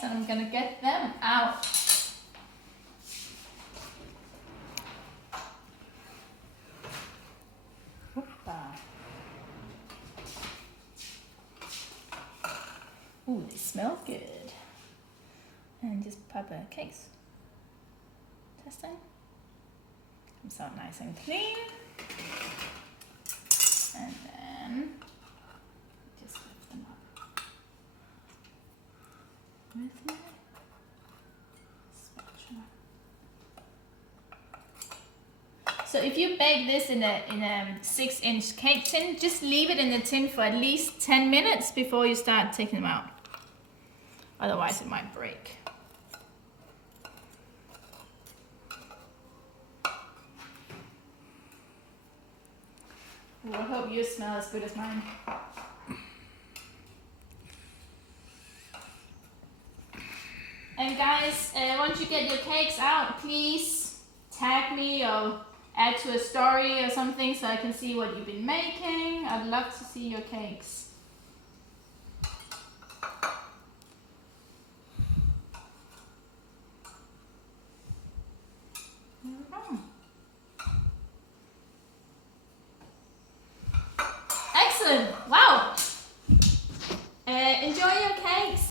cakes and I'm gonna get them out. Ooh, they smell good. And just pop cakes. Testing. Comes out nice and clean. And then just lift them up with my spatula. So if you bake this in a 6-inch cake tin, just leave it in the tin for at least 10 minutes before you start taking them out. Otherwise it might break. Ooh, I hope yours smell as good as mine. And guys, once you get your cakes out, please tag me or add to a story or something so I can see what you've been making. I'd love to see your cakes.